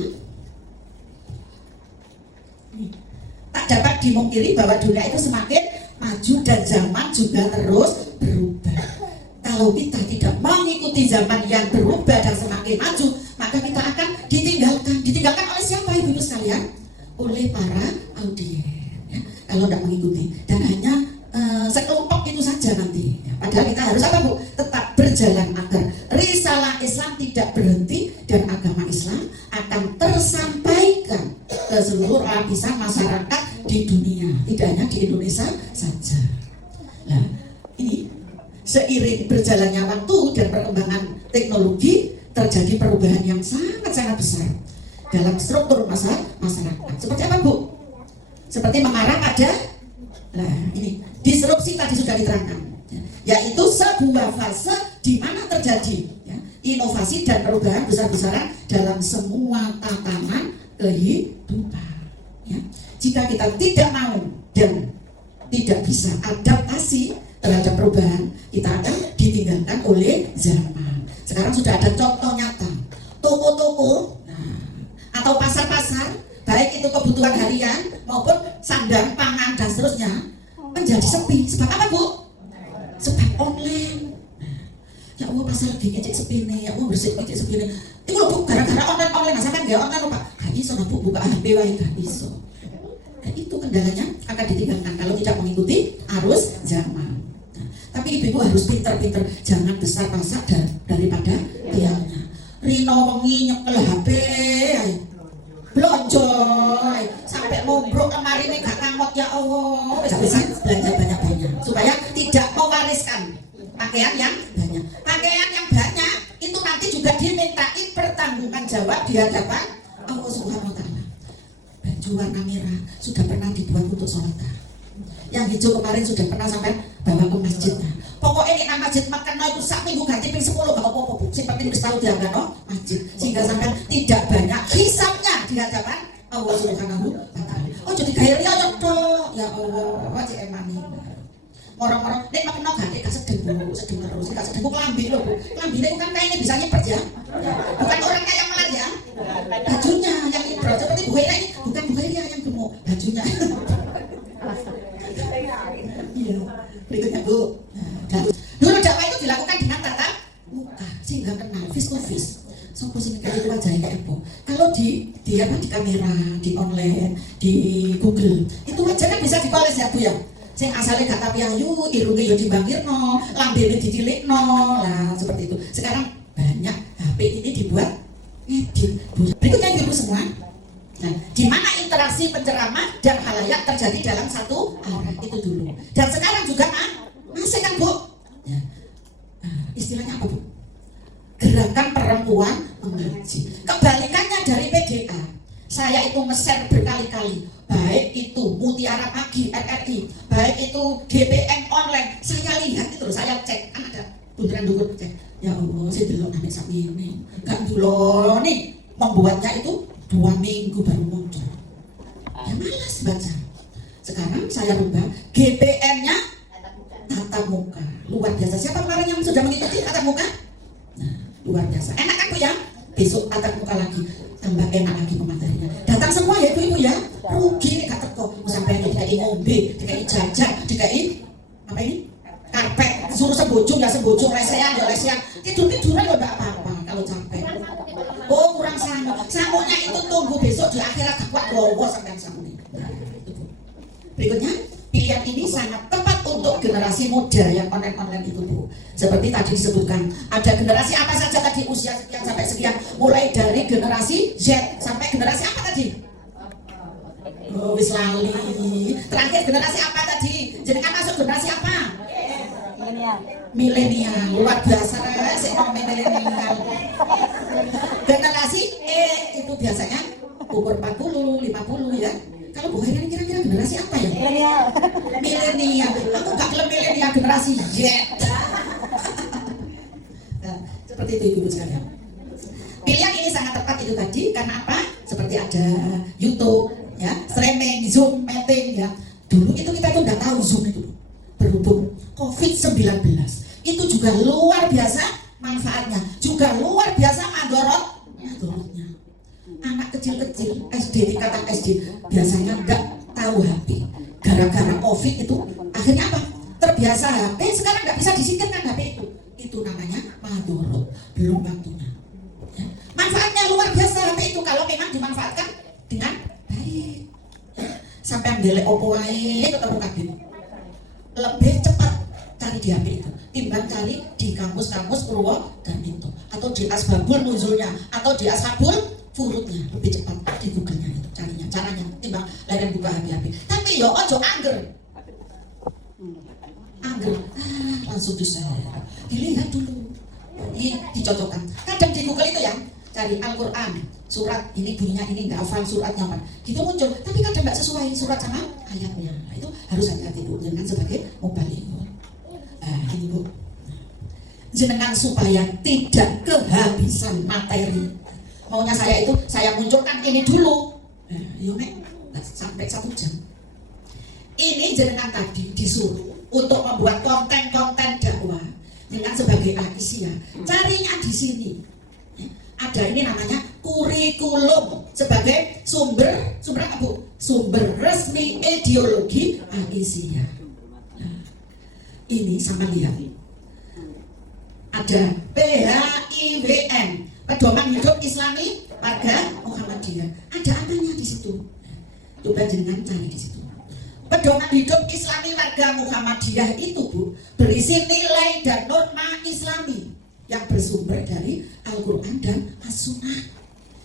tak dapat dimungkiri bahwa dunia itu semakin maju dan zaman juga terus berubah. Kalau kita tidak mengikuti zaman yang berubah dan semakin maju, maka kita akan ditinggalkan. Ditinggalkan oleh siapa Ibu sekalian? Oleh para audien. Ya, kalau tidak mengikuti dan hanya sekelompok itu saja nanti. Ya, padahal kita harus apa Bu? Tetap berjalan agar risalah Islam tidak berhenti dan agama Islam akan tersampaikan ke seluruh lapisan masyarakat di dunia, tidak hanya di Indonesia saja. Nah, ini seiring berjalannya waktu dan perkembangan teknologi terjadi perubahan yang sangat-sangat besar dalam struktur masyarakat. Seperti apa Bu? Seperti mengarah pada, nah ini disrupsi tadi sudah diterangkan, yaitu sebuah fase di mana terjadi ya, inovasi dan perubahan besar-besaran dalam semua tatanan kehidupan. Ya. Jika kita tidak mau dan tidak bisa adaptasi terhadap perubahan, kita akan ditinggalkan oleh zaman. Sekarang sudah ada contoh nyata, toko-toko atau pasar-pasar, baik itu kebutuhan harian maupun sandang, pangan dan seterusnya menjadi sepi. Sebab apa Bu? Sebab online. Ya Allah, pasar lagi ngecek sepi nih, ya Allah bersih ngecek sepi nih. Itu loh Bu, gara-gara online, masa kan gak online Pak? Gak iso Bu, buka HP wae gak iso. Dan itu kendalanya akan ditinggalkan kalau tidak mengikuti arus zaman. Tapi ibu-ibu harus pintar-pintar, jangan besar pasak daripada tiangnya. Rino wengi nyekel HP, blonjo, sampai mumbruk kemarin ini gak ngamot ya Allah. Bisa belanja banyak-banyak supaya tidak mewariskan pakaian yang banyak. Pakaian yang banyak itu nanti juga dimintai pertanggungan jawab di hadapan Allah Subhanahu wa Ta'ala. Baju warna merah sudah pernah dibuat untuk sholat. Yang hijau kemarin sudah pernah sampai bawa ke masjid. Pokoknya ini masjid makan itu sak minggu ganti ping 10 gak apa-apa Bu. Sing penting wis tau diangkat masjid sehingga sampai tidak banyak hisabnya di hadapan Allah Subhanahu wa Ta'ala. Oh jadi gaya riya ya Allah, cek emani. Orang-orang nek makan ganti gak sedeng Bu, sedeng terus, gak sedeng kelambi lho Bu. Kelambi itu kan kayaknya bisa nyipet ya. Bukan orang kayak melar ya. Bajunya yang ibro seperti Bu Hera ini, bukan Bu Hera yang gemuk, bajunya. Iya, berikutnya Bu. Dulu dakwah itu dilakukan dengan tatap muka sehingga kenal face to face. Sopo sing kayak wajahnya kayak apa? Kalau di kamera, di online, di Google, itu wajah kan bisa dipoles ya Bu ya. Sing asale gak tapi ayu, irunge yo dibangkirno, lambene dicilikno. Lah seperti itu. Sekarang banyak HP ini dibuat edit. Berikutnya Ibu semua. Nah, di mana interaksi penceramah dan khalayak terjadi dalam satu arah itu dulu. Dan sekarang juga masih kan Bu? Ya. Istilahnya apa Bu? Gerakan perempuan mengaji. Kebalikannya dari PDA. Saya itu nge-share berkali-kali. Baik itu Mutiara Pagi RRI, baik itu GPM online. Saya lihat itu, saya cek. Kan ada bundaran dukun cek. Ya Allah, saya delok nang sak ini. Gak dulu nih membuatnya itu 2 minggu baru muncul. Ya malas baca. Sekarang saya rubah GPM-nya tatap muka. Luar biasa. Siapa kemarin yang sudah mengikuti tatap muka? Nah, luar biasa. Enak kan Bu ya? Besok tatap muka lagi, tambah enak lagi pematerinya. Datang semua ya ibu-ibu ya. Rugi nih gak teko. Sampai dikai ngombe, dikai jajan, dikai apa ini? Karpet. Suruh sebojong ya sebojong, lesehan ya lesehan. Tidur-tiduran ya gak apa-apa kalau capek. Oh kurang sangu. Sangunya itu tunggu besok di akhirat gak kuat bawa sampai sangu nih. Nah, itu Bu. Berikutnya, pilihan ini sangat tepat untuk generasi muda yang online-online itu Bu. Seperti tadi disebutkan, ada generasi apa saja tadi usia sekian sampai sekian, mulai dari generasi Z sampai generasi apa tadi? Oh, wis lali. Terakhir generasi apa tadi? Jadi kan masuk generasi apa? Milenial. Luar biasa sih milenial. Generasi E itu biasanya umur 40, 50 ya. Kalau Bu Hera kira-kira generasi apa ya? Milenial. Aku gak kelem milenial, generasi Z. Nah, seperti itu Ibu sekalian. Pilihan ini sangat tepat itu tadi karena apa? Seperti ada YouTube, ya, streaming, Zoom, meeting, ya. Dulu itu kita tuh nggak tahu Zoom itu. Berhubung COVID-19 itu juga luar biasa manfaatnya, juga luar biasa madorotnya. Anak kecil-kecil SD, kata SD biasanya nggak tahu HP. Gara-gara COVID itu akhirnya apa? Terbiasa HP, sekarang nggak bisa disingkirkan HP itu. Itu namanya madorot, belum waktunya. Ya. Manfaatnya luar biasa HP itu kalau memang dimanfaatkan dengan baik. Sampai ambil opo wae ketemu kabin. Lebih cepat cari di HP itu timbang cari di kamus-kamus Purwo dan itu atau di asbabul nuzulnya atau di ashabul furudnya, lebih cepat di Google-nya itu carinya, caranya timbang leren buka HP. Tapi yo ojo angger langsung di-share, dilihat dulu, ini dicocokkan. Kadang di Google itu ya cari Al-Quran surat ini bunyinya ini nggak hafal suratnya apa gitu muncul, tapi kadang nggak sesuai surat sama ayatnya. Nah, itu harus hati-hati Bu dengan sebagai mubaligh. Ini Bu, jenengan supaya tidak kehabisan materi. Maunya saya itu saya munculkan ini dulu. Yuk sampai 1 jam. Ini jenengan tadi disuruh untuk membuat konten-konten dakwah dengan sebagai Aisyah. Carinya di sini. Ada ini namanya kurikulum sebagai sumber apa Bu? Sumber resmi ideologi Aisyah. Nah, ini sama lihat. Ada PHIWM, Pedoman Hidup Islami Warga Muhammadiyah. Ada apanya di situ? Coba jenengan cari di situ. Pedoman Hidup Islami Warga Muhammadiyah itu Bu, berisi nilai dan norma Islami yang bersumber dari Al-Quran dan As-Sunnah.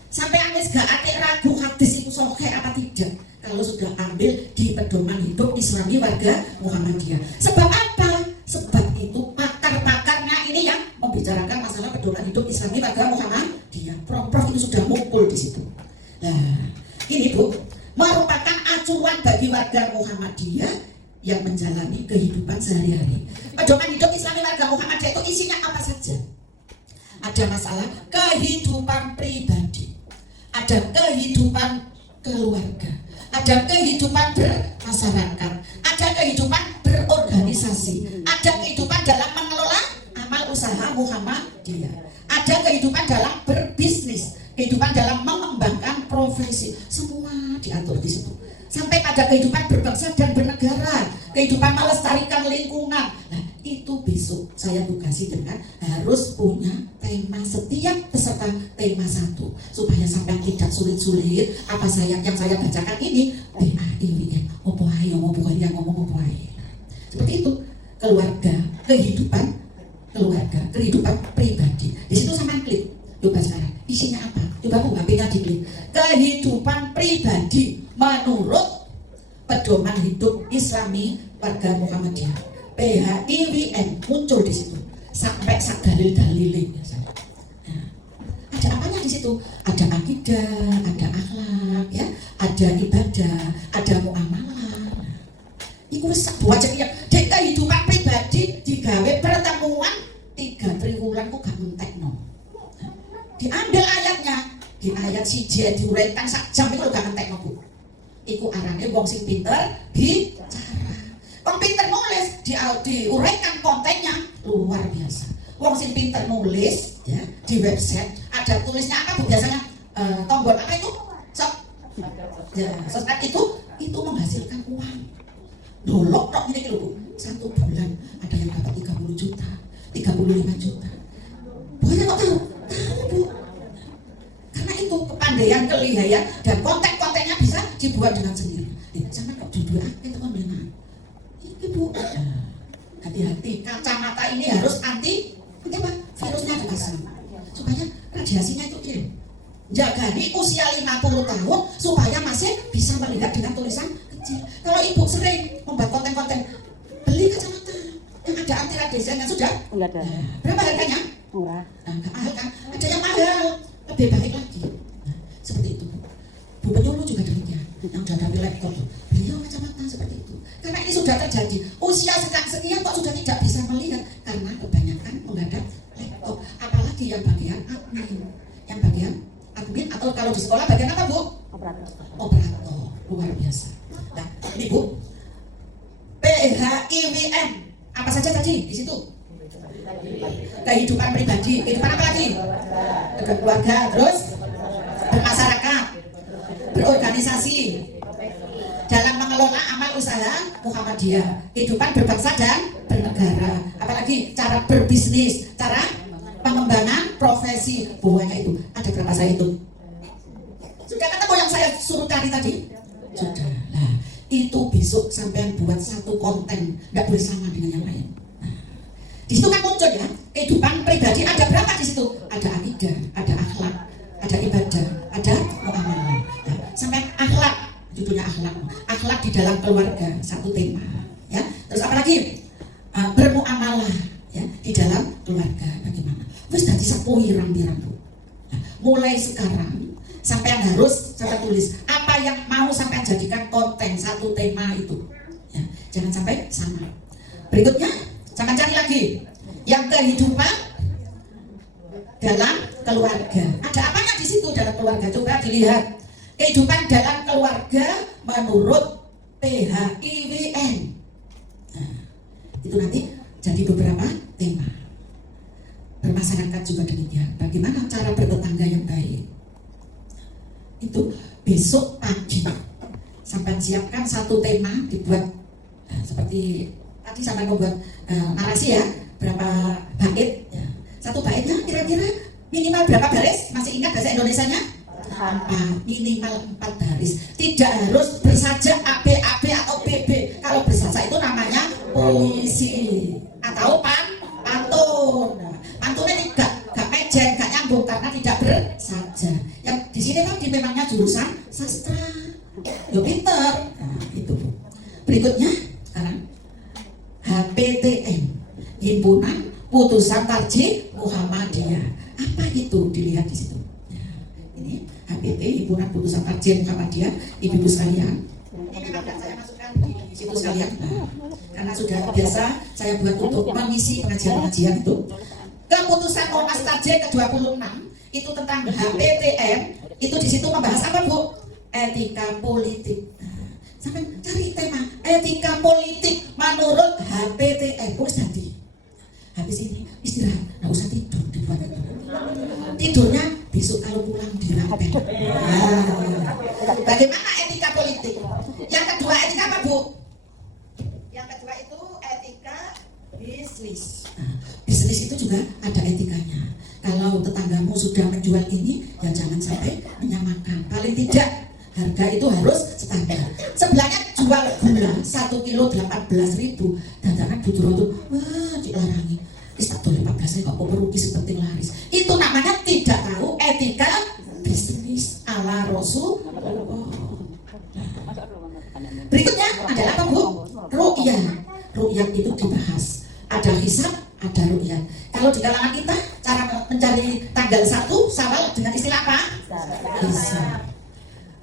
Sampai anis gak ada ragu hadis itu sahih apa tidak kalau sudah ambil di Pedoman Hidup Islami Warga Muhammadiyah. Sebab apa? Sebab itu pakar-pakarnya ini yang membicarakan masalah Pedoman Hidup Islami Warga Muhammadiyah. Prof itu sudah mumpul di situ. Nah, ini Bu, merupakan acuan bagi warga Muhammadiyah yang menjalani kehidupan sehari-hari. Pedoman Hidup Islami Warga Muhammadiyah itu isinya apa saja? Ada masalah kehidupan pribadi, ada kehidupan keluarga, ada kehidupan bermasyarakat, ada kehidupan berorganisasi, ada kehidupan dalam mengelola amal usaha Muhammadiyah, ada kehidupan dalam berbisnis, kehidupan dalam mengembangkan profesi, semua diatur di situ. Sampai pada kehidupan berbangsa dan bernegara, kehidupan melestarikan lingkungan. Nah, itu besok saya tugasi dengan harus punya tema, setiap peserta tema satu, supaya sampai tidak sulit-sulit apa yang saya bacakan ini. PHIWM, opo ayo ngomong yang ngomong opo ayo. Seperti itu, keluarga, kehidupan pribadi. Di situ sama klik. Coba sekarang, isinya apa? Coba Bu HP-nya diklik. Kehidupan pribadi menurut Pedoman Hidup Islami Warga Muhammadiyah. PHIWM muncul di situ. Sampai sak dalil-dalilin. Nah, ada apanya di situ? Ada akidah, ada akhlak, ya, ada ibadah, ada muamalah. Iku wis buat ya. Dek kehidupan pribadi digawe pertemuan 3 triwulan kok gak mentekno. Diambil ayatnya, di ayat 1 diuraikan sak jam itu gak entek Bu. Iku arane wong sing pinter bicara. Wong pinter nulis diuraikan kontennya luar biasa. Wong sing pinter nulis ya di website ada tulisnya apa Bu biasanya? Tombol apa itu? Ya, subscribe itu menghasilkan uang. Dolok tok ini lho Bu. 1 bulan ada yang dapat 30 juta, 35 juta. Pokoknya kok tahu? Bu, karena itu kepandaian, kelihayan dan konten-kontennya bisa dibuat dengan sendiri. Sama kok judul itu kan benar. Ini Bu, hati-hati, kacamata ini harus anti apa? Virusnya dikasih supaya radiasinya itu jaga di usia 50 tahun supaya masih bisa melihat dengan tulisan kecil. Kalau Ibu sering membuat konten-konten, beli kacamata yang ada anti radiasinya sudah. Enggak ada. Berapa harganya? Murah. Nah, gak mahal kan? Ada yang mahal, lebih baik lagi. Nah, seperti itu. Bu penyuluh juga demikian. Yang sudah ambil laptop, beliau kacamata seperti itu. Karena ini sudah terjadi. Usia sekian kok sudah tidak bisa melihat karena kebanyakan menghadap laptop. Apalagi yang bagian admin, yang bagian admin atau kalau di sekolah bagian apa Bu? Operator. Luar biasa. Nah, ini Bu. PHIWM. Apa saja tadi di situ? Kehidupan pribadi, kehidupan apa lagi? Keluarga, terus bermasyarakat, berorganisasi, dalam mengelola amal usaha Muhammadiyah, kehidupan berbangsa dan bernegara, apalagi cara berbisnis, cara pengembangan profesi. Buahnya itu ada berapa saya itu? Sudah ketemu yang saya suruh cari tadi? Sudah. Nah, itu besok sampean buat satu konten, nggak boleh sama dengan yang lain. Di situ kan muncul ya, kehidupan pribadi ada berapa di situ? Ada akidah, ada akhlak, ada ibadah, ada muamalah. Nah, sampai akhlak, judulnya akhlak. Akhlak di dalam keluarga, satu tema. Ya, terus apa lagi? Bermuamalah, ya, di dalam keluarga bagaimana? Terus dari sepuyirang-pirang Bu. Nah, mulai sekarang sampai harus sampai tulis apa yang mau sampai jadikan konten satu tema itu. Ya, jangan sampai sama. Berikutnya. Jangan cari lagi yang kehidupan dalam keluarga. Ada apanya di situ dalam keluarga? Coba dilihat. Kehidupan dalam keluarga menurut PHIWM. Nah, itu nanti jadi beberapa tema. Masyarakat juga demikian. Bagaimana cara bertetangga yang baik? Itu besok pagi sampai siapkan satu tema, dibuat seperti tadi sampai membuat narasi ya, berapa bait ya. Satu baitnya kira-kira minimal berapa baris? Masih ingat bahasa Indonesianya? Minimal 4 baris. Tidak harus bersajak AB atau BB. Kalau bersajak itu namanya puisi atau pantun. Pantunnya gak mejen, gak nyambung karena tidak bersajak. Yang di sini tadi memangnya jurusan sastra. Yo pinter. Nah, itu Bu. Berikutnya sekarang HPTM, Himpunan Putusan Tarjih Muhammadiyah. Apa itu? Dilihat di situ. Nah, ini HPT, Himpunan Putusan Tarjih Muhammadiyah, ibu-ibu sekalian. Ini akan saya masukkan di situ sekalian. Nah, karena sudah biasa saya buat untuk mengisi pengajian-pengajian itu. Keputusan Komnas Tarjih ke-26 itu tentang HPTM, itu di situ membahas apa Bu? Etika politik. Nah, sampai cari tema etika politik menurut HPTM. Wes tadi. Habis ini istirahat, nggak usah tidur, dibuat itu. Tidurnya besok kalau pulang dirapel. Nah, bagaimana etika politik? Yang kedua etika apa Bu? Yang kedua itu etika bisnis. Nah, bisnis itu juga ada etikanya. Kalau tetanggamu sudah menjual ini, ya jangan sampai menyamakan. Paling tidak harga itu harus standar. Sebelahnya jual gula 1 kilo 18.000. Dagangan Budro itu, wah dilarangi. Wis tak 15 kok merugi seperti laris. Itu namanya tidak tahu etika bisnis ala Rasulullah. Berikutnya adalah apa Bu? Ru'yah. Ru'yah itu dibahas. Ada hisab, ada ru'yah. Kalau di kalangan kita cara mencari tanggal 1 Syawal dengan istilah apa? Hisab.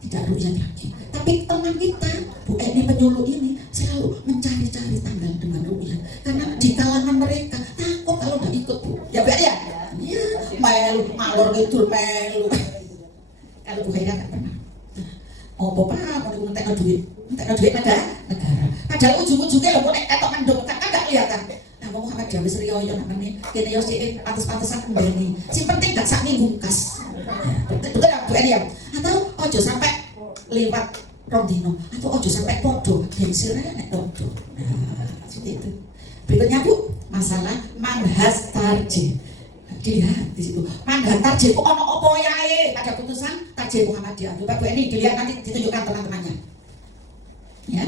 Tidak ru'yah lagi. Tapi teman kita, Bu Eni penyuluh ini selalu mencari-cari tanggal dengan ru'yah. Karena di kalangan mereka takut kalau udah ikut Bu. Ya Bu ya? Iya, melu, malor gitu, melu. Kalau Bu Haira nggak pernah. Oh Bapak, mau ngentek duit negara. Padahal ujung-ujungnya loh, mau ketok mendung, kan nggak kelihatan. Nah, mau Muhammad Jawa Serioyo namanya, kini yo sih pantes-pantesan kembali. Si penting gak sak minggu kas. Betul ya Bu Eni ya? Atau ojo sampai lewat rondino, atau ojo sampai podo, gengsi nek podo. Nah, seperti itu. Berikutnya Bu, masalah manhaj tarjih. Dilihat di situ. Manhaj tarjih itu ono opo yae pada putusan Tarjih Muhammadiyah. Coba Bu Eni dilihat, nanti ditunjukkan teman-temannya. Ya.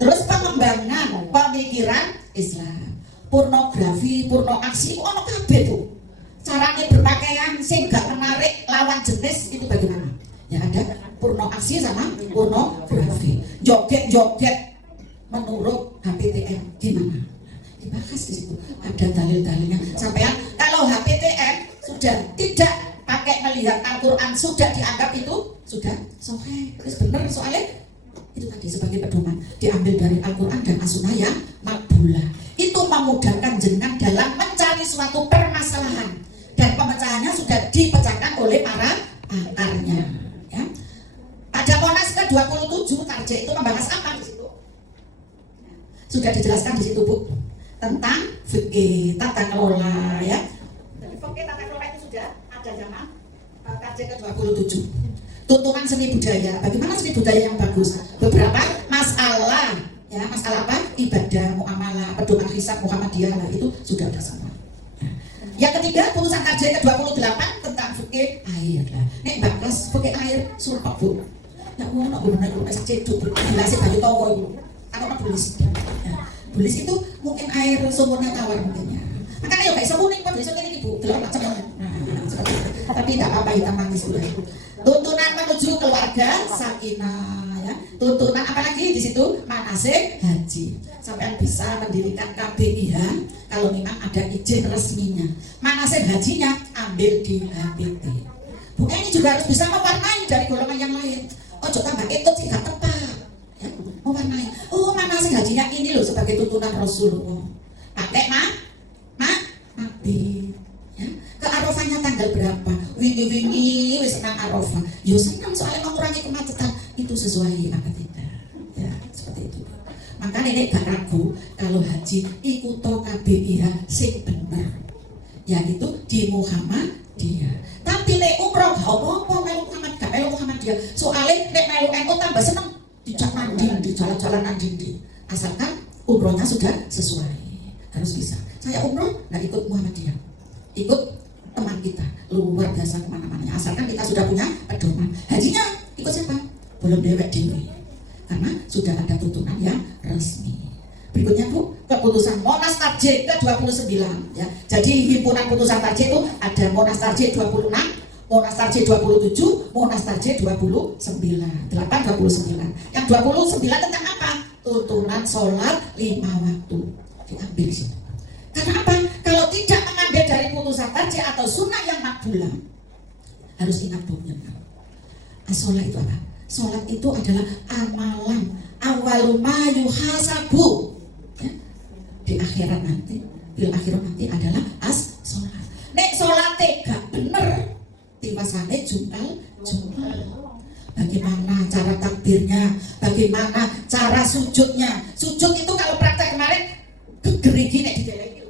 Terus pengembangan pemikiran Islam. Pornografi, porno aksi itu ono kabeh Bu. Caranya berpakaian sing gak menarik lawan jenis itu bagaimana? Ya ada porno aksi sama pornografi. Joget-joget menurut HPTM gimana? Dibahas di situ. Ada dalil-dalilnya. Sampean kalau HPTM sudah tidak pakai melihat Al-Quran, sudah dianggap itu sudah sahih. Terus benar soalnya itu tadi sebagai pedoman diambil dari Al-Quran dan As-Sunnah yang makbulah. Itu memudahkan jenengan dalam mencari suatu permasalahan dan pemecahannya sudah dipecahkan oleh para pakarnya. Ya. Pada Monas ke-27 Tarjih itu membahas apa di situ? Sudah dijelaskan di situ Bu, tentang fikih, tata kelola ya. Fikih tata kelola itu sudah ada zaman Tarjih ke-27. Tuntunan seni budaya, bagaimana seni budaya yang bagus? Beberapa masalah, ya masalah apa? Ibadah, muamalah, pedoman hisab Muhammadiyah lah itu sudah ada semua. Yang ketiga, putusan Tarjih ke-28 tentang fikih air lah. Nek bakas fikih air sumpah Bu. Ya ngono bener nek sak ceduk dilase banyu tawa iku. Aku nek bulis. Bulis itu mungkin air sumurnya tawar mungkinnya. Makanya ya gak iso kuning kok iso kene iki Bu, delok macam. Tapi tidak apa-apa hitam manis sudah. Tuntunan menuju keluarga sakinah ya. Tuntunan apalagi di situ manasik haji. Sampai bisa mendirikan KBIH kalau memang ada izin resminya. Manasik hajinya ambil di HPT. Bu ini juga harus bisa mewarnai dari golongan yang lain. Oh tambah itu tidak tepat. Ya, mewarnai. Oh manasik hajinya ini loh sebagai tuntunan Rasulullah. Pakai nabi. Ya. Ke Arafahnya tanggal berapa? Wingi wis nang Arafah. Yo senang soalnya mengurangi kemacetan. Itu sesuai apa tidak? Ya, seperti itu. Makanya ini gak ragu kalau haji ikut KBIH sing bener. yaitu di Muhammadiyah. Tapi nek umroh gak apa-apa melu Muhammad, gak melu Muhammadiyah. Soale nek melu NU tambah seneng dijak nanding di jalan-jalan nanding. Asalkan umrohnya sudah sesuai, harus bisa. Saya umroh nggak ikut Muhammadiyah, ikut teman kita luar biasa kemana-mana. Asalkan kita sudah punya pedoman. Hajinya ikut siapa? Belum dewek dewi, karena sudah ada tuntunan yang resmi. Berikutnya Bu, keputusan Monas Tarjih ke-29 ya. Jadi himpunan putusan Tarjih itu ada Monas Tarjih 26, Monas Tarjih 27, Monas Tarjih 29, 829. Yang 29 tentang apa? Tuntunan sholat 5 waktu. Diambil sini. Karena apa? Kalau tidak mengambil dari putusan Tarjih atau sunnah yang makbulah, harus ingat Bu. Sholat itu apa? Sholat itu adalah amalan awaluma yuhasabu ya. Di akhirat nanti, di akhirat nanti adalah sholat. Nek sholatnya gak bener, tiwasane jungkal. Bagaimana cara takbirnya, bagaimana cara sujudnya. Sujud itu kalau praktek kemarin gegerigi nek dideleki.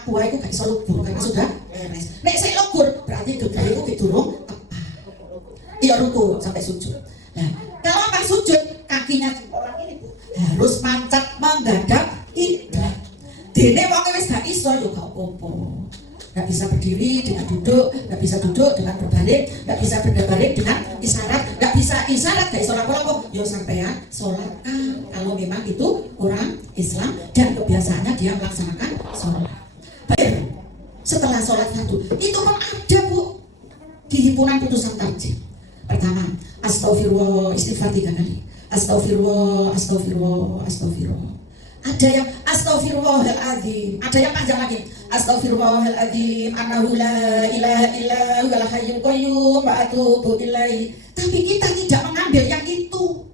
Aku wae gak iso lugur karena sudah beres. Nek sik lugur berarti gegeriku durung tepat. Iya ruku sampai sujud. Nah, kalau apa sujud kakinya orang ini Bu, harus mancat menghadap kiblat. Dene wong wis gak iso yo gak apa-apa. Gak bisa berdiri dengan duduk, gak bisa duduk dengan berbalik, gak bisa berbalik dengan isyarat, gak bisa isyarat, gak iso lapo-lapo. Yo sampean sholatkan kalau memang itu orang Islam dan kebiasaannya dia melaksanakan sholat. Baik, setelah sholat satu, itu pun ada Bu di himpunan putusan Tarjih. Pertama, astagfirullah, istighfar 3 kali. Astagfirullah. Ada yang astagfirullahaladzim, ada yang panjang lagi. Astagfirullahaladzim, annahu la ilaha illa huwal hayyul qayyum wa atubu ilaihi. Tapi kita tidak mengambil yang itu.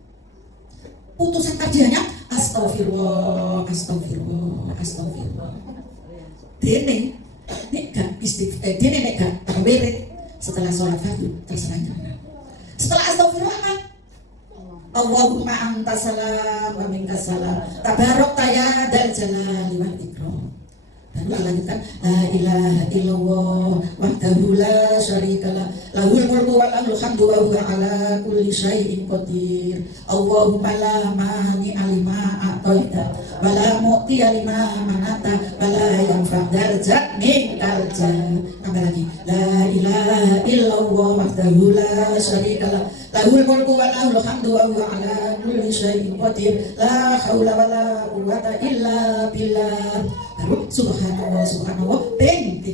Putusan Tarjihnya astagfirullah. Dene nek gak istighfar, dene nek gak wirid setelah sholat fardu terserah. Setelah astagfirullah apa? Allahumma anta salam wa minka salam tabarakta ya dzal jalali wal ikram. Lalu dilanjutkan la ilaha illallah wahdahu la syarikalah lahul mulku wal hamdu wa huwa ala kulli syai'in qadir. Allahumma la mani alima a'taita wa la mu'ti alima manata wa la yanfa' dzal minkal jad. Tambah lagi la ilaha illallah wahdahu la syarikalah lahul mulku wa lahul hamdu wa huwa ala kulli syai'in qadir. La haula wa la quwwata illa billah. Baru subhanallah 33.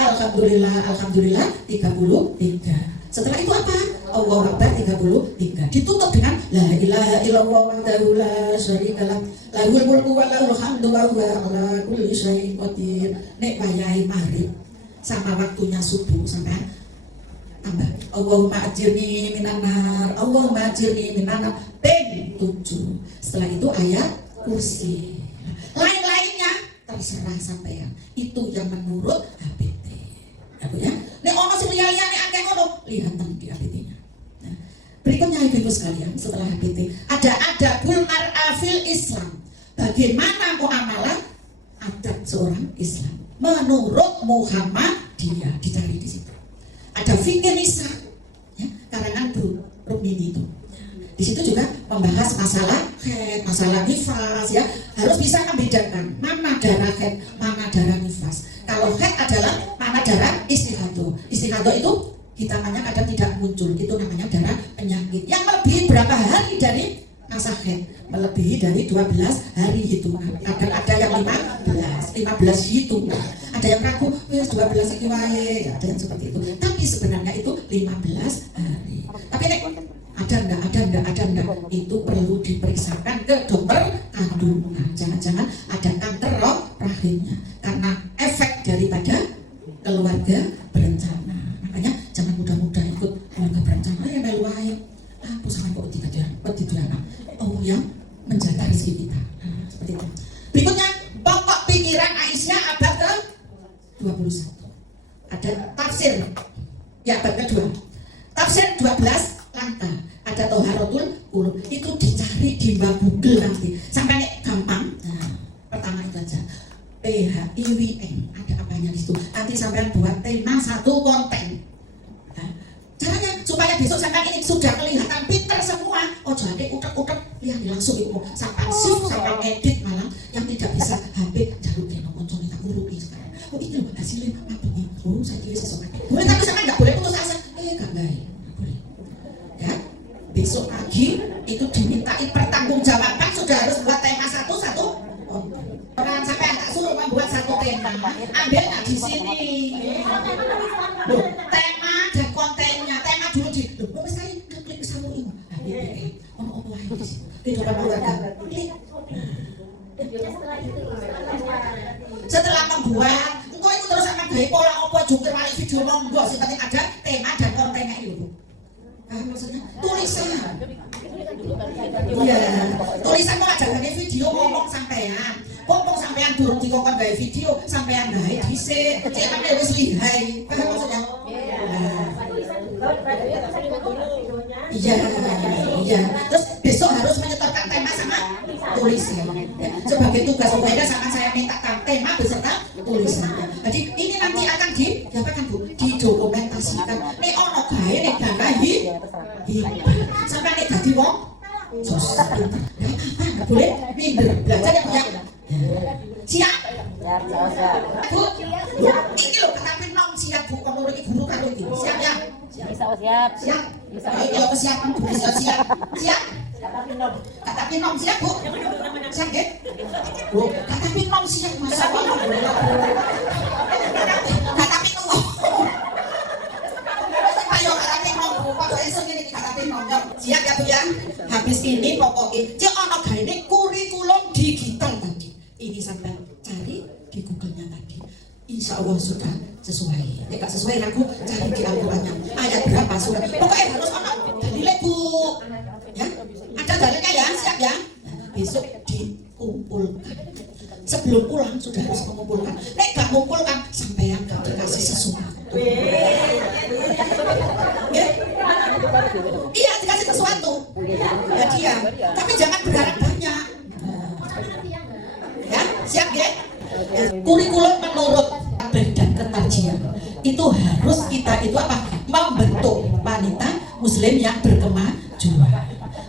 Alhamdulillah 33. Setelah itu apa? Allahu Akbar 33. Ditutup dengan la ilaha illallah wahdahu la syarikalah lahul mulku wa lahul hamdu wa huwa ala kulli syai'in qadir. Nek wayahe maghrib sama waktunya subuh sampai tambah Allahumma ajirni minan nar, Allahumma ajirni minan nar 7. Setelah itu ayat kursi. Lain-lainnya terserah sampean. Itu yang menurut HPT. Aku ya. Nek ono sing liyane akeh ngono, lihatan di HPT-nya. Nah, berikutnya Ibu sekalian, setelah HPT ada adabul mar'afil Islam. Bagaimana muamalah adab seorang Islam menurut Muhammadiyah, dicari di situ. Ada fikih nisa, ya, karangan Bu Rukmini itu. Di situ juga membahas masalah haid, masalah nifas, ya, harus bisa membedakan mana darah haid, mana darah nifas. Kalau haid adalah mana darah istihadah. Istihadah itu hitangannya kadang tidak muncul, itu namanya darah penyakit. Yang melebihi berapa hari dari masa haid? Melebihi dari 12 hari hitungan. Kadang ada yang 15 hitungan. Ada yang ragu, 12 iki wae, ada yang seperti itu. Tapi sebenarnya itu 15 hari. Tapi nek ada enggak itu perlu diperiksakan ke dokter kandungan. Jangan-jangan ada kanker rahimnya karena efek daripada keluarga berencana. Makanya jangan mudah-mudah ikut keluarga berencana ya melu wae. Apa sampean kok tidak anak. Oh yang menjaga rezeki kita. Nah, seperti itu. Berikutnya pokok pikiran Aisyah abad ke-21. Ada tafsir ya abad kedua. Tafsir 12 langkah. Ada Toharatul Qulub, itu dicari di bab Google nanti sampai gampang. Nah, pertama itu aja PHIWN, ada apa makanya di situ nanti sampean buat tema satu konten. Nah, caranya supaya besok sampean ini sudah kelihatan pinter semua. Oh jadi utek-utek lihat langsung itu sampai shift sampai edit malam yang tidak bisa HP jalur kena koncone tak urupi sekarang. Oh itu loh hasilnya apa nih? Oh saya tulis sesuatu. Boleh tapi sampean nggak boleh putus asa. Gak boleh. Ya besok pagi itu dimintai pertanggungjawaban sudah harus buat tema satu orang sampai tak suruh membuat satu tema ambil nggak di sini loh, tema dan kontennya tema dulu di loh sekali klik ke samu ini apa di sini kehidupan keluarga setelah membuat engkau itu terus akan gaya pola apa jungkir balik video monggo sih penting ada tema dan kontennya itu maksudnya tulisan iya tulisan kok aja gaya video ngomong sampean durung dikongkon gaya video sampean gaya dhisik cek kan wis lihai paham maksudnya iya terus besok harus menyetorkan tema sama tulisan sebagai tugas pokoknya sama saya mintakan tema beserta tulisannya jadi ini nanti akan diapakan Bu didokumentasikan nek ono gawe nek dana sampai nek dadi wong sos nggak boleh minder belajar yang punya siap Bu ini loh kata nom siap Bu kalau lagi guru karo iki siap ya siap ayo kesiapan Bu siap kata pinom siap Bu siap ya Bu kata pinom siap masa kata pinom ayo kata pinom Bu pokoknya esok ini kata pinom siap ya Bu ya habis ini pokoknya cek ono gaene kurikulum digital tadi ini sampai cari di Google-nya tadi insya Allah sudah sesuai gak sesuai aku cari di Al-Qurannya ayat berapa surat pokoknya harus ono dalile Bu ya ada dalilnya ya siap ya besok dikumpulkan sebelum pulang sudah harus mengumpulkan nek gak mengumpulkan sampean gak dikasih sesuatu ya iya dikasih sesuatu ya dia tapi jangan berharap banyak ya siap ya kurikulum menurut dan ketarjian itu harus kita itu apa membentuk wanita muslim yang berkemajuan.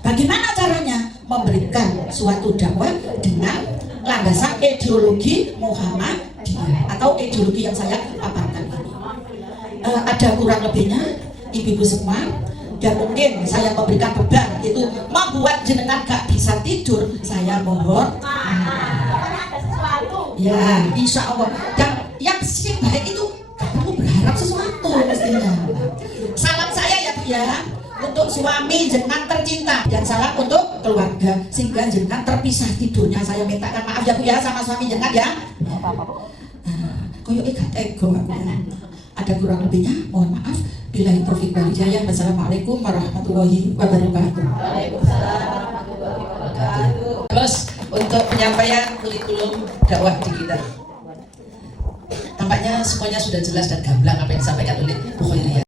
Bagaimana caranya? Memberikan suatu dakwah dengan landasan ideologi Muhammadiyah atau ideologi yang saya paparkan ini. Ada kurang lebihnya ibu-ibu semua dan mungkin saya memberikan beban itu membuat jenengan gak bisa tidur saya mohon ya insya Allah dan yang baik itu kamu berharap sesuatu mestinya. Salam saya ya Bu ya untuk suami jenengan tercinta dan salam untuk keluarga sehingga jenengan terpisah tidurnya saya mintakan maaf ya Bu ya sama suami jenengan ya koyoknya gak ego ada kurang lebihnya mohon maaf billahi taufiq wal hidayah. Wassalamualaikum warahmatullahi wabarakatuh. Terus untuk penyampaian kurikulum dakwah digital tampaknya semuanya sudah jelas dan gamblang apa yang disampaikan oleh Bu Khairiyah.